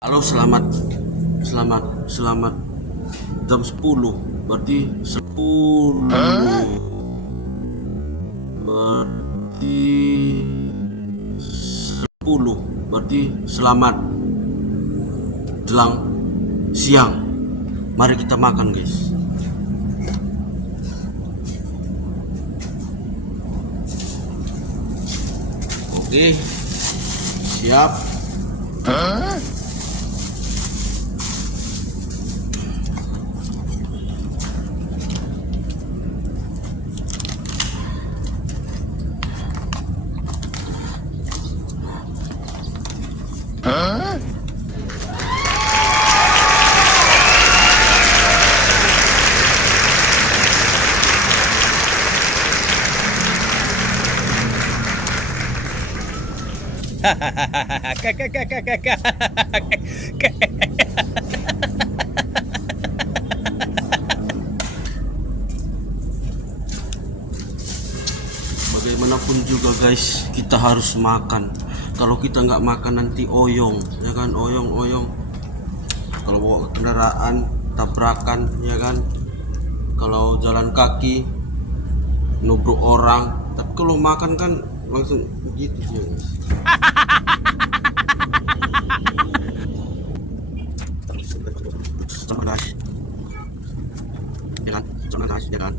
Halo, selamat jam 10. Berarti 10 berarti selamat jelang siang. Mari kita makan, guys. Oke, siap. Bagaimanapun juga, guys, kita harus makan. Kalau kita nggak makan nanti oyong, ya kan? Oyong. Kalau bawa kendaraan tabrakan, ya kan? Kalau jalan kaki nubruk orang. Tapi kalau makan kan langsung begitu sih, guys. Sama guys, ya kan?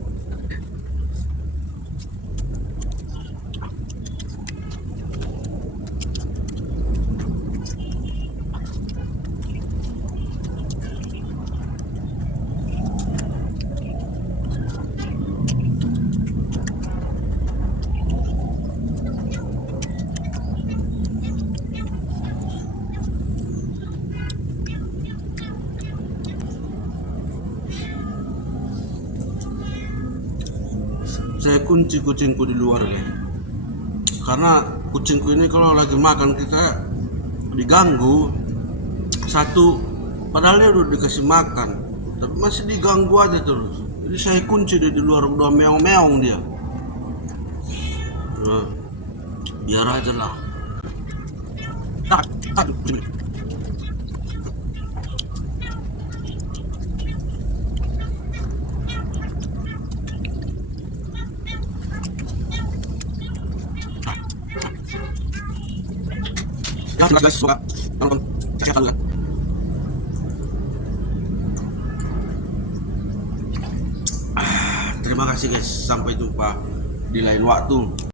Saya kunci kucingku di luar, ya, karena kucingku ini kalau lagi makan kita diganggu. Satu, padahal dia udah dikasih makan tapi masih diganggu aja terus. Jadi saya kunci dia di luar, udah meong-meong dia. Nah, biar aja lah. Ya, guys, suka nonton cek kan. Terima kasih, guys, sampai jumpa di lain waktu.